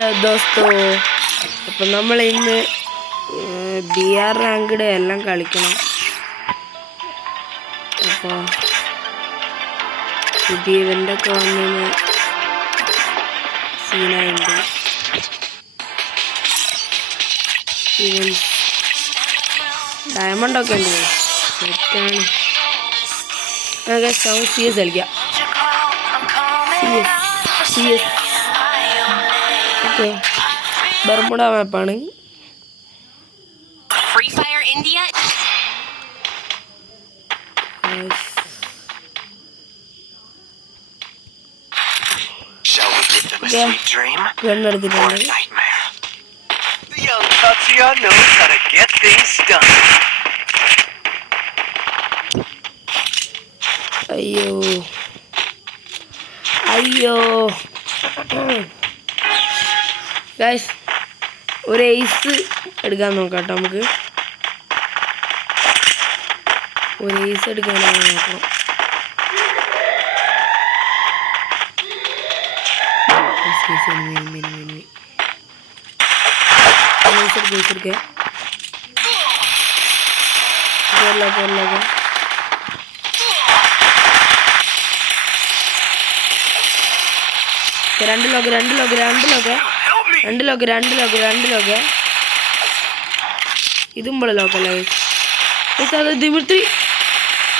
ദോസ്തോ, അപ്പം നമ്മൾ ഇന്ന് BR റാങ്ക്ഡ് എല്ലാം കളിക്കണം. അപ്പോൾ പുതിയ ഇവൻ്റൊക്കെ വന്ന് സീനായിട്ട് ഡയമണ്ടൊക്കെ ഉണ്ട്. സെറ്റാണ്. CS കളിക്കാം. CS okay. ബർമുഡ മാപ്പാണ്. ഗണ്ണെടുത്തിട്ടുണ്ട്. അയ്യോ അയ്യോ ഗൈസ്, ഒരു ഐസ് എടുക്കാൻ നോക്കാം കേട്ടോ. നമുക്ക് ഒരു ഐസ് എടുക്കാനാണ് നോക്കണം. രണ്ട് ലോക്ക് ഇതുമ്പോൾ ലോക്കല്ലേ. അത് ദിമിത്രി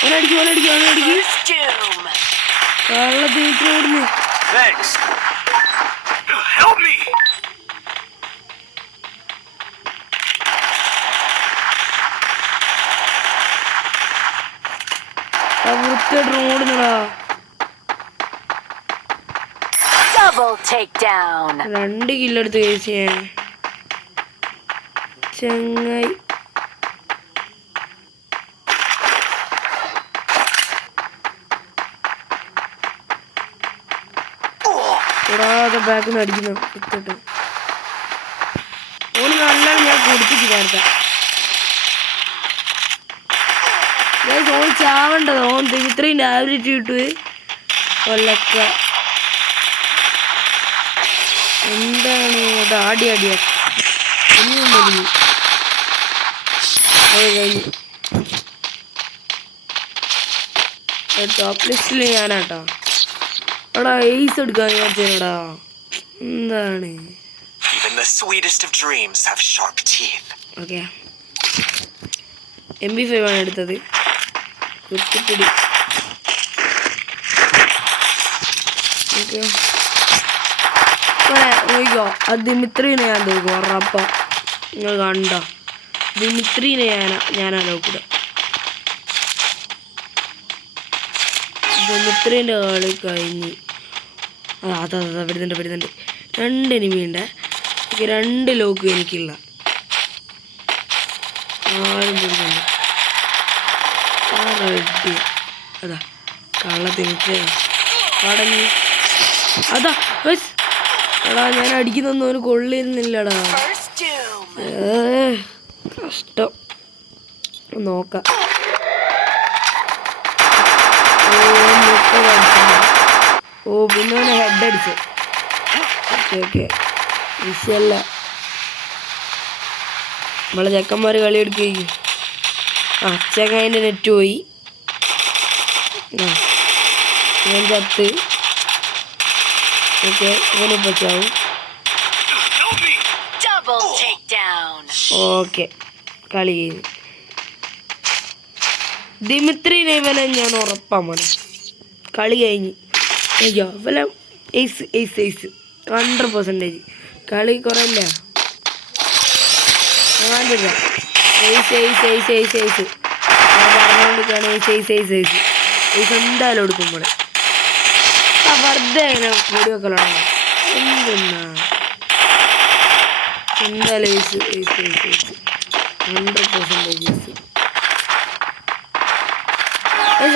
ഓനടിക്കും കള്ള ദിമിത്രി ഓടുന്നു. വൃത്തിയായിട്ട് ഓടുന്നടാ. 2 കില്ലെടുത്ത് കഴിച്ച് ചങ്ങായി. കൂടാതെ ബാക്കിൽ നിന്ന് അടിക്കുന്നു. ഇട്ടിട്ട് ഓന് നല്ല ഞാൻ കുടിപ്പിച്ചു നേരത്തെ. ഓൻ ചാവേണ്ടത്. ഓൻ ഇത്രയും ആവറേജ് കിട്ടു കൊല്ലക്ക. എന്താണ് അത്? ആടിയാ ഇനിയും കഴിഞ്ഞു. ടോപ്പ് ലിസ്റ്റിൽ ഞാനാട്ടോ. എടാ എയ്സ് എടുക്കാൻ വിചാരിച്ചേടാ. എന്താണ് ഓക്കെ. MP5 ആണ് എടുത്തത്. കുത്തിപ്പിടി. ഓക്കെ നോക്കിക്കോ. അത് ദിമിത്രീനെ ഞാൻ തോക്കും ഉറപ്പാ. നിങ്ങൾ കണ്ടോ? ദിമിത്രീനെ ഞാനാ നോക്കുക. ദിമിത്രീൻ്റെ കളി കഴിഞ്ഞ്. അതാ വരുന്നുണ്ട് 2 എനിമിയുണ്ട്. 2 ലോക്ക് എനിക്കില്ല. ആരും പിടിക്കുന്നുണ്ട്. റെഡി. അതാ കള്ള ദിമിത്രി പടങ്ങി. അതാ എടാ ഞാൻ അടിക്കുന്നൊന്നും ഒരു കൊള്ളിരുന്നില്ലടാ. കഷ്ടം. നോക്കാം. പിന്നെ അവനെ ഹെഡ് അടിച്ചു. ഓക്കെ വിഷയല്ല. നമ്മളെ ചെക്കന്മാർ കളി എടുക്കുകയും അച്ചക്കതിൻ്റെ നെറ്റ് പോയി. ഞാൻ ചത്ത്. ഓക്കെ ഇവനിപ്പോൾ ചാവും. ഓക്കെ കളി കഴിഞ്ഞു. ദിമിത്രീനെ ഇവനെ ഞാൻ ഉറപ്പാണ്. കളി കഴിഞ്ഞ്. അയ്യോ ഇവലെ എയ്സ് 100%. കളി കുറയില്ല. പറഞ്ഞോണ്ടിരിക്കുകയാണ്. എയ്സ് എന്തായാലും എടുക്കുമ്പോൾ വെറുതെ അങ്ങനെ പൊടി വെക്കലാണ്. എന്തായാലും 100%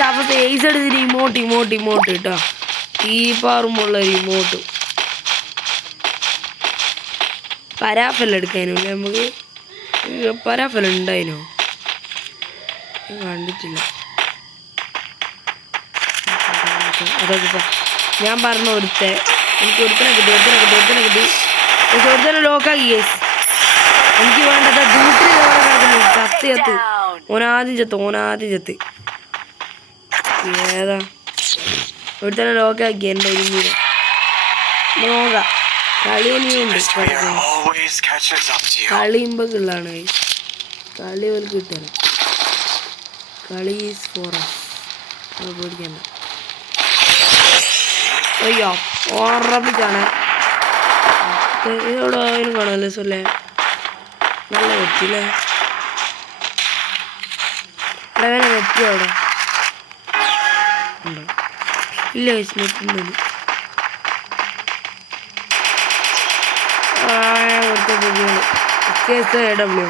അപ്പത്തെ എയ്സ് എടുത്തിട്ട് ഇമോട്ട് കേട്ടോ. ഈ പാറുമുള്ള ഇമോട്ട് പരാഫെല്ലാം എടുക്കാനും നമുക്ക്. പരാഫെല്ലാം ഉണ്ടായിനോ? കണ്ടിട്ടില്ല. അതൊക്കെ ഞാൻ പറഞ്ഞ എനിക്ക് ഒരുത്തനെ കിട്ടി. ലോക്കാക്കി ഗൈസ്. എനിക്ക് വേണ്ടത് ദിമിത്രി ചത്ത് ചത്ത് ഓനാദ്യം ചത്ത് ഏതാ ഇവിടെ തന്നെ ലോക്കാക്കി എൻ്റെ ഒരുമിന് നോക്കാം. കളിയുണ്ട് കളിയുമ്പോഴുള്ളതാണ് ഗൈസ്. കളി അവർക്ക് കിട്ടണം. കളി ഈസ് ഫോർ അസ്. അത് പേടിക്കണ്ട. അയ്യോ ഓറപ്പിച്ചാണ് ഇതോടെ ആയാലും കാണാമല്ലേ സൊല്ലേ. നല്ല വെറ്റില്ലേ അവിടെ വെറ്റി അവിടെ ഉണ്ടോ ഇല്ല ഗൈസ് നെറ്റുണ്ടല്ലോ. കൊടുത്ത പുതിയാണ് AW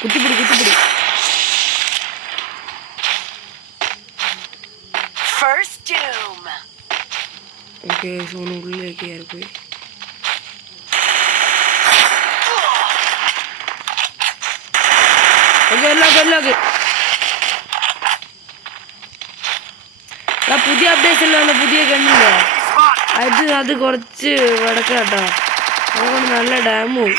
കുത്തിപ്പിടി. ഓക്കെ സോണ് ഉള്ളിലേക്ക് കയറിപ്പോയി. പുതിയ അപ്ഡേഷനിലാണ് പുതിയ കണ്ടില്ല. അത് കുറച്ച് വടക്കാട്ടോ. അതുകൊണ്ട് നല്ല ഡാമും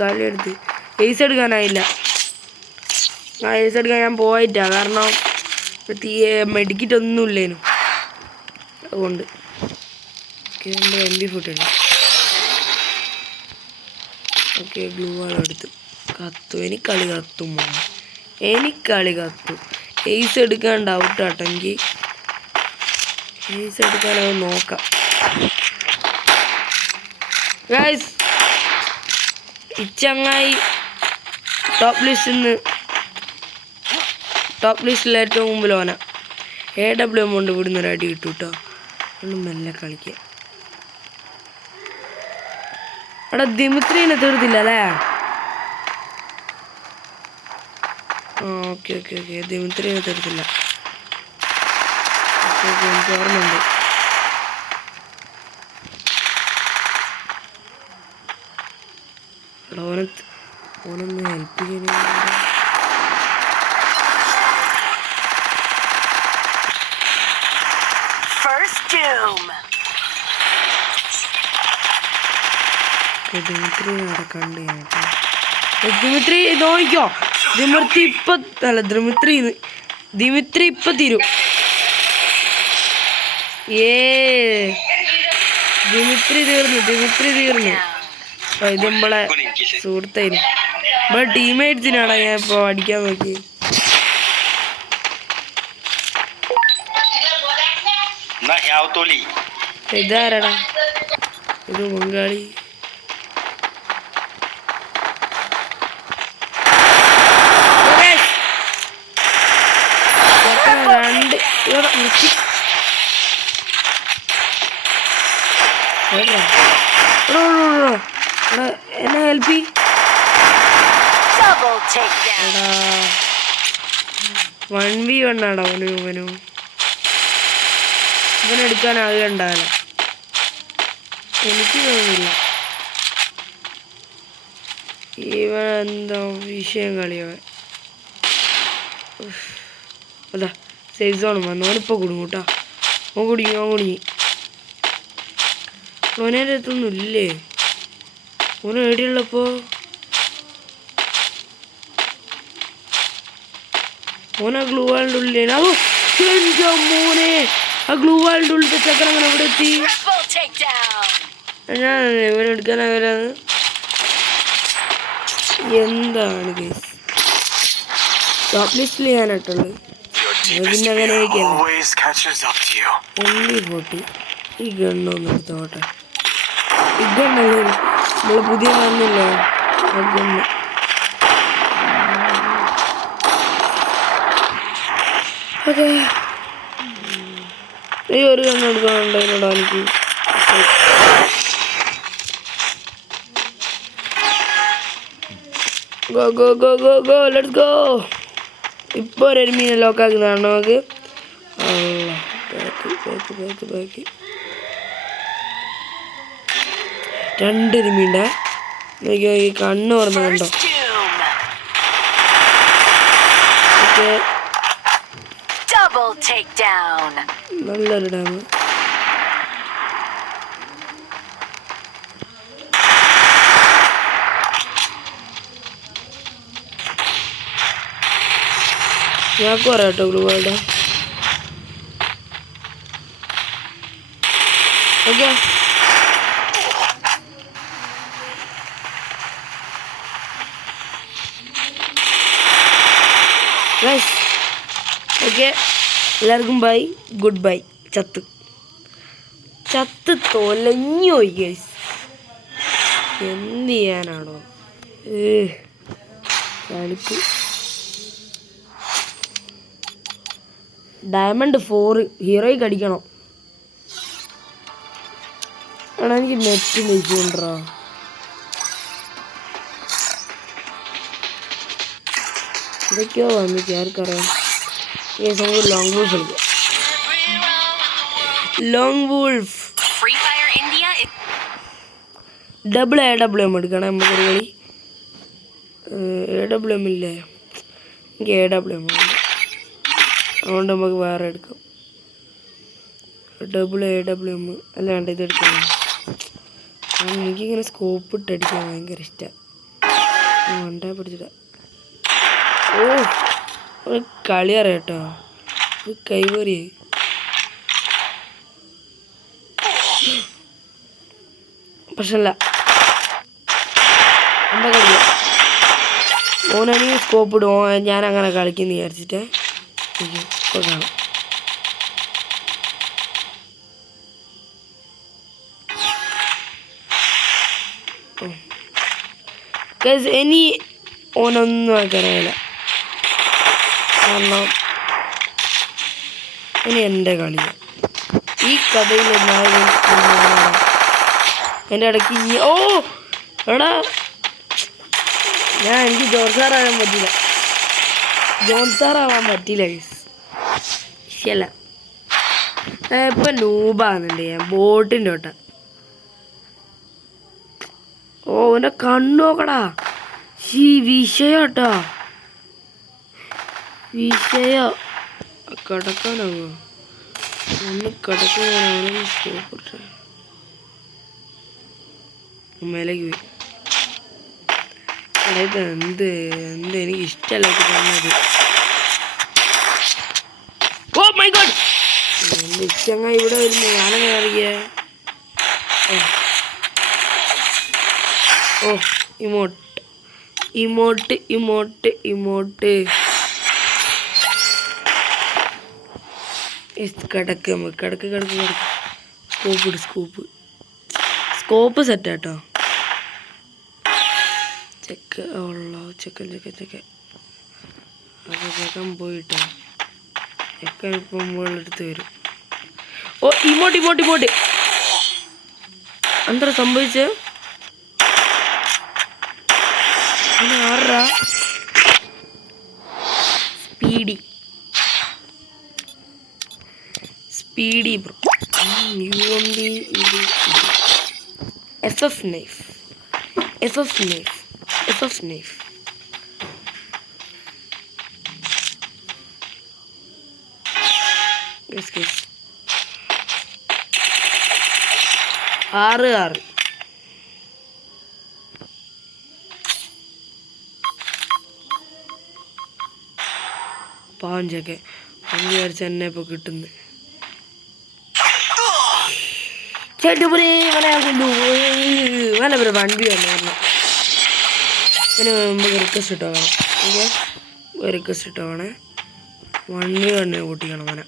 കളിയെടുത്ത് ഏസ് എടുക്കാനായില്ല. ഏസ് എടുക്കാൻ ഞാൻ പോയിട്ടാ. കാരണം മെഡിക്കറ്റ് ഒന്നും ഇല്ലേനു. അതുകൊണ്ട് MP40 ഓക്കെ ഗ്ലൂ വാൾ എടുത്ത് കത്തും. എനിക്കളി കത്തും. ഏസ് എടുക്കാൻ ഡൗട്ടാട്ടോ എനിക്ക്. ഏസ് എടുക്കാനത് നോക്കാം ഗൈസ്. ഇച്ചങ്ങായി ടോപ്പ് ലിസ്റ്റിൽ ഏറ്റവും മുമ്പിൽ ഓന. AW കൊണ്ട് ഇവിടുന്ന് ഒരു അടി കിട്ടും കേട്ടോ. ഒന്ന് മെല്ലെ കളിക്കുക. അവിടെ ദിമിത്രീനെ തീർത്തില്ല അല്ലേ? ഓക്കെ ദിമിത്രീനെ തീർത്തില്ല. ഓർമ്മയുണ്ട്. ഓനൊന്ന് ഹെൽപ്പ് ചെയ്യുന്ന ദിമിത്രി നടക്കണ്ട്. ദിമിത്രി നോക്കിക്കോ. ദിമിത്രി ഇപ്പൊ തീരും. ദിമിത്രി തീർന്നു. ഇത് നമ്മളെ സുഹൃത്തായിരുന്നു. നമ്മളെ ടീംമേറ്റ്സിനാണ് ഞാൻ ഇപ്പൊ അടിക്കാൻ നോക്കി. ഇതാരടാ? ഇത് ബംഗാളി. എന്നെ ഹെൽപ്പ് 1v1 ആടാ ഇവനെടുക്കാനാകണ്ടാവില്ല. എനിക്ക് തോന്നുന്നില്ല. ഇവൻ എന്താ വിഷയം കളിയവൻ. അതാ സേഫ് സോൺ വന്നു. ഓനിപ്പോൾ കുടുങ്ങൂട്ടാ. ഓൻ കുടുങ്ങി. ഓനേൻ്റെ അടുത്തൊന്നും ഇല്ലേ? ഓൻ എവിടെയുള്ളപ്പോ? ഓനാ ഗ്ലൂ വാളിൻ്റെ ഉള്ളിലാണ്. അതോ എൻ്റെ മോനെ, ആ ഗ്ലൂ വാളിൻ്റെ ഉള്ളിലത്തെ ചക്കര അങ്ങനെ എവിടെ എത്തി? ഞാൻ ഇവനെടുക്കാനാകരാന്ന്. എന്താണ് കേസ്? ടോപ്പ് ലിസ്റ്റിൽ ഞാനായിട്ടുള്ളത്. പിന്നെ അങ്ങനെയൊക്കെയല്ല. MP40 ഈ ഗണ്ണൊന്നും എടുത്തോട്ടെ. ഈ ഗണ്ണല്ലേ നമ്മള് പുതിയ വന്നില്ലേ ആ ഗണ്ണ്. ഓക്കെ ഈ ഒരു ഗണ്ണ് എടുക്കാനുണ്ടോ എന്നോടാ എനിക്ക്. Go let's go. ഇപ്പോൾ ഒരു എനിമീനെ ലോക്കാക്കുന്നതാണ് നമുക്ക്. ബാക്കി 2 എനിമിയുണ്ട്. നോക്കിയോ ഈ കണ്ണ് തുറന്ന് കണ്ടോ. ഓക്കെ നല്ലൊരു ഡാം. ഞാൻ പറയാം കേട്ടോ ഗ്ലൂവാളുടെ. ഓക്കെ ഓക്കെ എല്ലാവർക്കും ബൈ, ഗുഡ് ബൈ. ചത്ത് തൊലഞ്ഞു പോയി ഗൈസ്. എന്ത് ചെയ്യാനാണോ കളിക്ക്. ഡയമണ്ട് 4 ഹീറോയ്ക്ക് അടിക്കണം. ആണോ എനിക്ക് നെറ്റ് നിൽക്കുന്നുണ്ടോ. ഇതൊക്കെയോ വന്നിട്ട് ആർക്കറിയാം. നമുക്ക് ലോങ് വൂൾഫ് കളിക്കാം. ലോങ് വൂൾഫ് ഡബിൾ AWM എടുക്കണം നമുക്കൊരു കളി. AWM ഇല്ലേ, എനിക്ക് AWM ഉണ്ട്. അതുകൊണ്ട് നമുക്ക് വേറെ എടുക്കാം. ഡബിൾ AWM അല്ലാണ്ട് ഇതെടുക്കാം. എനിക്കിങ്ങനെ സ്കോപ്പ് ഇട്ടടിക്കാൻ ഭയങ്കര ഇഷ്ടമാണ്. വണ്ടാ പിടിച്ചിട്ട. ഒരു കളി അറിയാം കേട്ടോ. കൈവറിയായി. പ്രശ്നമില്ല, എന്താ കളിക്കാം. ഓനാണെങ്കിൽ സ്കോപ്പ് ഇടുമോ, ഞാൻ അങ്ങനെ കളിക്കുന്നു വിചാരിച്ചിട്ട് കാണാം. ഇനി ഓനൊന്നും ആക്കാനായില്ല. കാരണം ഇനി എൻ്റെ കളിയാണ് ഈ കഥയിൽ. എൻ്റെ ഇടയ്ക്ക് എടാ എനിക്ക് ജോൺസാറാകാൻ പറ്റില്ല. ജോൺസാറാവാൻ പറ്റില്ല ശരിയല്ല. ഇപ്പം നൂബാകുന്നുണ്ട് ഞാൻ ബോട്ടിൻ്റെ തൊട്ട. എൻ്റെ കണ്ണു നോക്കടാ. വിഷയോട്ടോ വിഷയം. കിടക്കാനാവോ ഒന്ന് കിടക്കാനാണെങ്കിൽ സ്കോപ്പ് മേലേക്ക് പോയി. ഇത് എന്ത് എനിക്ക് ഇഷ്ടമല്ലാത്ത പറഞ്ഞത്. ഓ മൈ ഗോഡ്, എൻ്റെ ഇഷ്ടങ്ങ ഇവിടെ വരുന്നു. ഞാനങ്ങനെ അറിയേ. ഓ ഇമോട്ട് ഇമോട്ട് ഇമോട്ട് ഇമോട്ട്. കിടക്ക് നമുക്ക് കിടക്ക് കിടക്ക് കിടക്ക്. സ്കോപ്പ് ഇട്, സ്കോപ്പ് സെറ്റാട്ടോ. ചെക്ക് ഉള്ളോ ചെക്കൻ അപ്പോൾ ചെക്കൻ പോയിട്ടോ. ചെക്കൻ ഇപ്പം മുകളിലെടുത്ത് വരും. ഓ ഇമോട്ട് എന്താ സംഭവിച്ചേ. ആറാ സ്പീഡി ബ്രോ. UMB ഇത് FF നൈഫ്. Yes. 6 പാഞ്ചൊക്കെ അത് വിചാരിച്ച എന്നെ ഇപ്പോൾ കിട്ടുന്നത്. ചേട്ടുപുരി വല്ല വണ്ടി വന്നു. അതിന് മുമ്പ് റിക്വസ്റ്റ് ഇട്ടോണം. ഓക്കെ റിക്വസ്റ്റ് ഇട്ടോണേ. 1v1 കൂട്ടിക്കണം മന.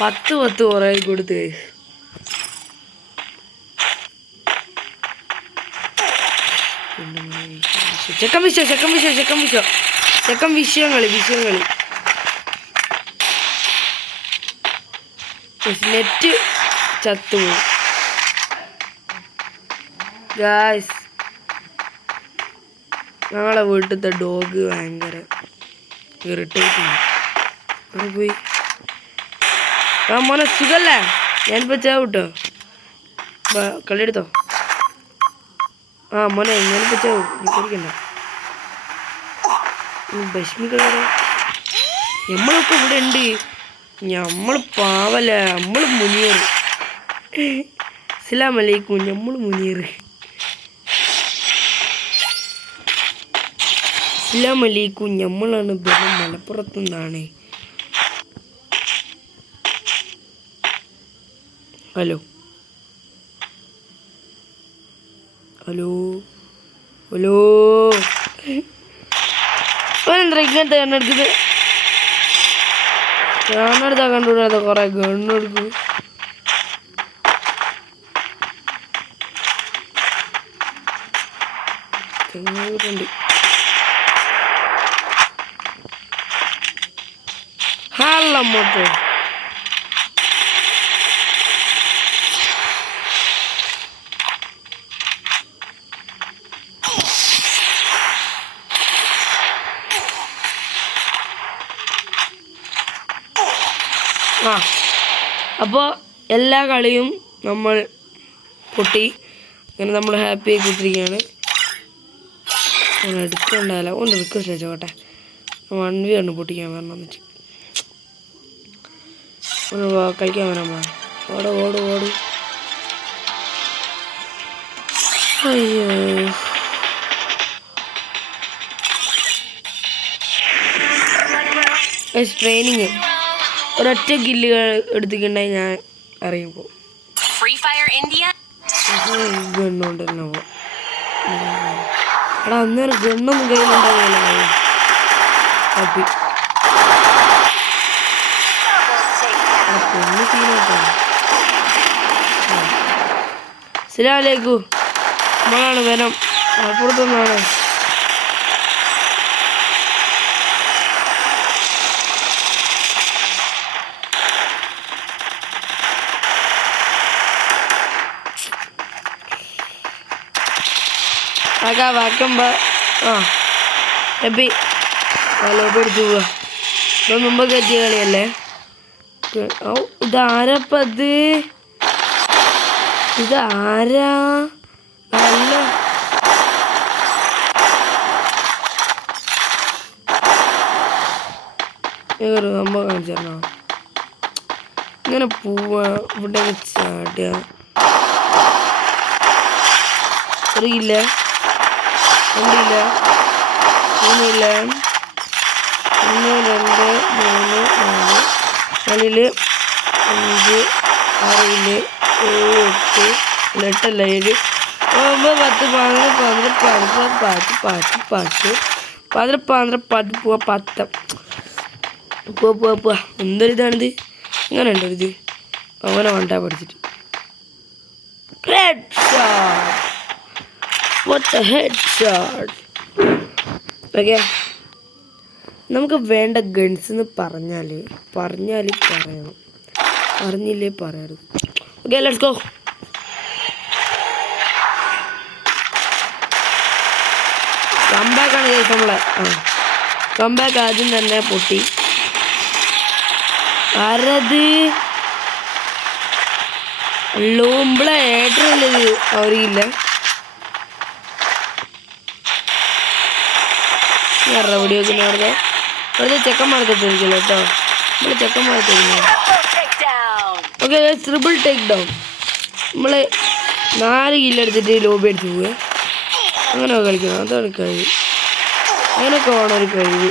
പത്ത് കുറേ കൊടുത്ത് ചെക്കൻ വിഷയങ്ങളി നെറ്റ് ചത്തുപോയി ഗായ്സ്. ഞങ്ങളെ വീട്ടിലത്തെ ഡോഗ് ഭയങ്കര ഇറിറ്റേറ്റിംഗ്. അവിടെ പോയി. ആ മോനെ സുഖല്ലേ? ഞാനിപ്പോൾ ചാവ് കേട്ടോ. കളിയെടുത്തോ. ആ മോനെ ഞാനിപ്പോൾ ചാവും. നീ പേടിക്കണ്ട. ഭക്ഷണികളോ നമ്മളൊക്കെ ഇവിടെ ഉണ്ട്. നമ്മൾ പാവല്ല, നമ്മൾ മുനിയർ. അസ്സലാമു അലൈക്കും. നമ്മൾ മുനിയർ. അസ്സലാമു അലൈക്കും. നമ്മളാണ് മലപ്പുറത്തു നിന്നാണ്. Hello hello hello. അവനെന്താ ഇങ്ങനത്തെ കണ്ണെടുക്കുന്നത്? കണ്ണെടുത്താൽ കണ്ടുകൂടാതെ കുറെ ഗണ്ണെടുക്കും. ചെങ്ങായിട്ടുണ്ട്. ഹാളമ്മോട്ട് ആ. അപ്പോൾ എല്ലാ കളിയും നമ്മൾ പൊട്ടി. അങ്ങനെ നമ്മൾ ഹാപ്പി ആയി കുത്തിരിക്കുകയാണ്. എടുക്കണ്ടല്ല ഒന്ന് റിക്വസ്റ്റ് വെച്ചോട്ടെ. 1v ആണ് പൊട്ടിക്കാൻ വരണം എന്നിട്ട് കളിക്കാൻ വരാൻ പോകാം. ഓട് ഓട് ഓട്. അയ്യോ ട്രെയിനിങ് ഒരൊറ്റ ഗില്ലുകൾ എടുത്തിട്ടുണ്ടായി ഞാൻ അറിയുമ്പോൾ ഗണ്ണുകൊണ്ട് തന്നെ പോവാം. എടാ അന്നേരം ഗണ്ണൊന്നും കയ്യിലുണ്ടാവില്ല. ഹാപ്പി പെണ്ണ് സീനാട്ടോ. അസ്സലാമു നമ്മളാണ് വനം. മലപ്പുറത്തുനിന്നാണ്. വാക്കുമ്പോ എപ്പി ലോബി എടുത്ത് പോവാ. ഇപ്പൊ മുമ്പ് കയറ്റിയ കളിയല്ലേ. ഇതാരപ്പത്? ഇതാരാ? അല്ല ഒരു സംഭവം കാണിച്ചോ. ഇങ്ങനെ പോവാ. ഇവിടെ ചാടുക. അറിയില്ല. രണ്ടില്ല 3 1 2 3 4 4 5 6 7 8 8 9 10 പോവാ. എന്തൊരിതാണിത്? അങ്ങനെ ഉണ്ടോ ഇത്? അവനെ വണ്ടാ പഠിച്ചിട്ട് What a headshot. ഓക്കെ, നമുക്ക് വേണ്ട ഗൺസ് എന്ന് പറഞ്ഞാൽ പറയണം, പറഞ്ഞില്ലേ പറയരുത്. Okay let's go. കംബാക്കാണ് കേസ് നമ്മളെ. കംബാക്ക് ആദ്യം തന്നെ പൊട്ടി. ആരത്? ലോമ്പളെ ഏട്ടനല്ലത്. അവരില്ല റെഡി വെക്കുന്ന വെറുതെ ചെക്കന്മാർക്കിട്ടിരിക്കില്ല കേട്ടോ. നമ്മൾ ചെക്കന്മാർക്കിരിക്കുന്നു. Okay triple take down. നമ്മൾ 4 കില്ലെടുത്തിട്ട് ലോബി അടിച്ച് പോവുക. അങ്ങനെയൊക്കെ കളിക്കണം. അതാണ് കഴിവ്. അങ്ങനെയൊക്കെ വേണം ഒരു കഴിവ്.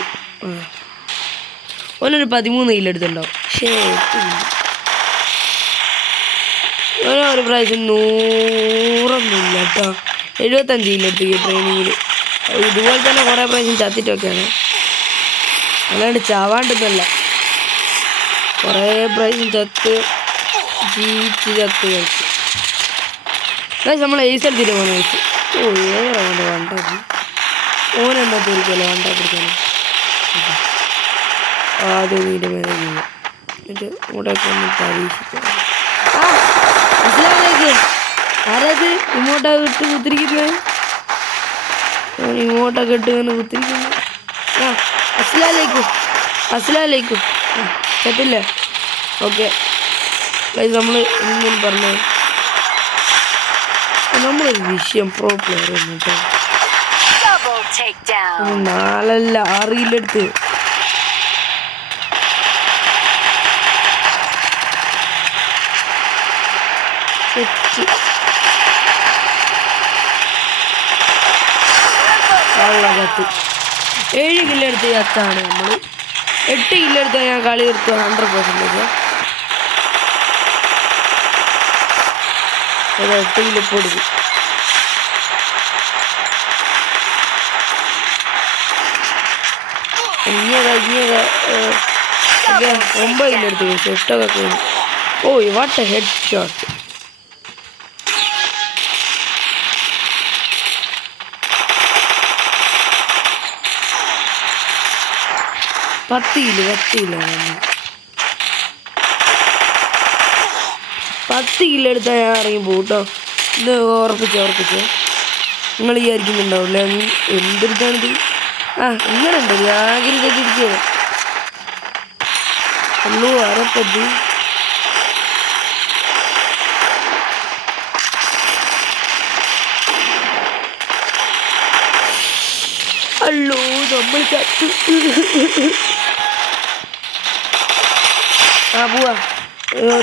ഓനൊരു 13 കില്ലെടുത്തുണ്ടാവും. ഓരോ പ്രാവശ്യം 100ഒന്നുമില്ല കേട്ടോ. 75 കില്ലെടുത്ത് ട്രെയിനിങ്ങിൽ. ഇതുപോലെ തന്നെ കുറേ പ്രാവശ്യം ചത്തിട്ടൊക്കെയാണ്, അല്ലാണ്ട് ചാവാണ്ടെന്നല്ല. കുറേ പ്രാവശ്യം ചത്ത് കളിച്ചു. നമ്മൾ ഏസ് എടുത്തിട്ട് പോകുന്ന വെച്ച് ഏറെ വണ്ടാക്കി. ഓനെന്താ തീർക്കല്ലോ വണ്ടാ പിടിക്കാനോ. ആദ്യം നീൻ്റെ മേലെ ചെയ്യുക. എന്നിട്ട് ഇങ്ങോട്ടൊക്കെ ഒന്ന് പരീക്ഷിക്കാം. മനസ്സിലാവേക്ക് ആരത് ഇങ്ങോട്ടാ വിട്ട് കുത്തിരിക്കുന്നത്? ഇങ്ങോട്ടൊക്കെ ഇട്ട് ഇങ്ങനെ കുത്തിരിക്കുന്നു. അസ്സലാമു അലൈക്കും. ചത്തില്ല. ഓക്കെ നമ്മൾ ഇങ്ങനെ പറഞ്ഞു നമ്മളൊരു വിഷയം പ്രോ പ്ലെയർ കേട്ടോ. 4 6 കില്ലെടുത്ത് സെറ്റ്. 7 കില്ലെടുത്ത് ചത്താണ് നമ്മൾ. 8 കില്ലെടുത്ത ഞാൻ കളി എടുത്തു 100%. 8 കില്ലിപ്പോൾ എടുക്കും. ഇനിയൊക്കെ 9 കില്ലെടുത്ത് 8ഒക്കെ കഴിഞ്ഞു. Oh what a head shot. പത്ത് കിലോ 10 കിലോ എടുത്താൽ ഞാൻ ഇറങ്ങി പോകും കേട്ടോ. ഇത് ഉറപ്പിച്ച് നിങ്ങൾ വിചാരിക്കുന്നുണ്ടാവില്ല എന്തെടുത്താണിത്. ഇങ്ങനെ ഉണ്ട് ആഗ്രഹിച്ചിരിക്കുക. അല്ലോ അരപ്പത് അല്ലോ നമ്മൾ ചത്തു. പോവാ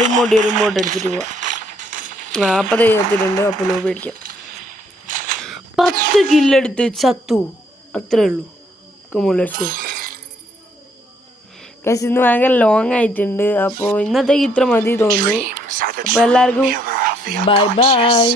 റിമോട്ട് എടുത്തിട്ട് പോവാം. 40 ചെയ്തിട്ടുണ്ട്. അപ്പോൾ ലോ പേടിക്കാം. 10 കില്ലെടുത്ത് ചത്തു. അത്രേ ഉള്ളൂ. കമോളെടുത്ത് ഗൈസ് ഇന്ന് ഭയങ്കര ലോങ് ആയിട്ടുണ്ട്. അപ്പോൾ ഇന്നത്തേക്ക് ഇത്ര മതി തോന്നുന്നു. അപ്പോൾ എല്ലാവർക്കും ബൈ.